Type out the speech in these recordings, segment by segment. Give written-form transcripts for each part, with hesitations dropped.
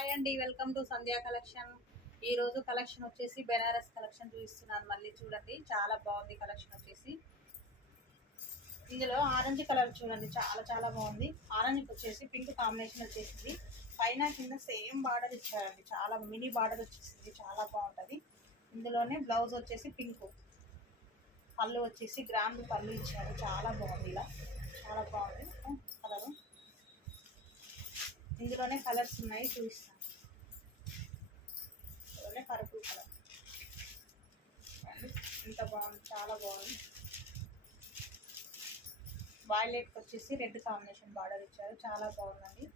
Hi అండి, welcome to Sandhya collection. ఈ రోజు కలెక్షన్ వచ్చేసి బెనారస్ కలెక్షన్ చూపిస్తున్నాను. మళ్ళీ చూడండి, చాలా బాగుంది కలెక్షన్ వచ్చేసి. ఇందులో ఆరెంజ్ కలర్ చూడండి, చాలా చాలా బాగుంది. ఆరెంజ్ వచ్చేసి పింక్ కాంబినేషన్ వచ్చేసింది. పైన కింద సేమ్ బార్డర్ ఇచ్చారండి, చాలా మినీ బార్డర్ వచ్చేసింది, చాలా బాగుంటుంది. ఇందులోనే బ్లౌజ్ వచ్చేసి పింక్, పళ్ళు వచ్చేసి గ్రాండ్ పళ్ళు ఇచ్చారు, చాలా బాగుంది. ఇలా చాలా బాగుంది కలరు. ఇందులోనే కలర్స్ ఉన్నాయి, చూపిస్తాను. ఇందులోనే పర్పుల్ కలర్, ఎంత బాగుంది, చాలా బాగుంది. వైలెట్కి వచ్చేసి రెడ్ కాంబినేషన్ బార్డర్ ఇచ్చారు, చాలా బాగుందండి.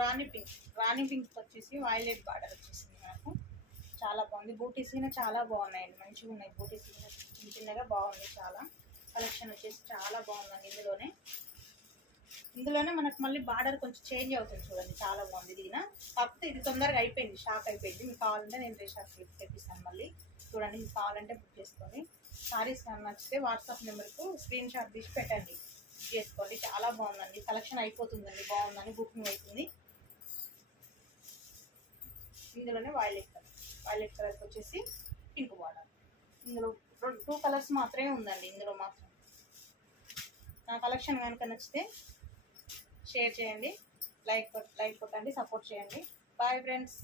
రాణి పింక్ వచ్చేసి వైలెట్ బార్డర్ వచ్చేసింది మనకు, చాలా బాగుంది. బూటీస్ కూడా చాలా బాగున్నాయండి, మంచిగా ఉన్నాయి. బూటీస్ కూడా చిన్న చిన్నగా బాగుంది. చాలా కలెక్షన్ వచ్చేసి చాలా బాగుందండి. ఇందులోనే మనకు మళ్ళీ బార్డర్ కొంచెం చేంజ్ అవుతుంది చూడండి, చాలా బాగుంది. ఇది కాకపోతే ఇది తొందరగా అయిపోయింది, షాక్ అయిపోయింది. మీకు కావాలంటే నేను రేషాక్ తెప్పిస్తాను. మళ్ళీ చూడండి, మీకు కావాలంటే బుక్ చేసుకోండి. సారీస్ నచ్చితే వాట్సాప్ నెంబర్కు స్క్రీన్ షాట్ తీసి పెట్టండి, బుక్ చేసుకోండి. చాలా బాగుందండి, కలెక్షన్ అయిపోతుందండి, బాగుందని బుకింగ్ అవుతుంది. ఇందులోనే వైలెట్ కలర్కి వచ్చేసి పింక్ బార్డర్. ఇందులో 2 కలర్స్ మాత్రమే ఉందండి. ఇందులో మాత్రం నా కలెక్షన్ కనుక నచ్చితే షేర్ చేయండి, లైక్ కొట్టండి, సపోర్ట్ చేయండి. Bye friends.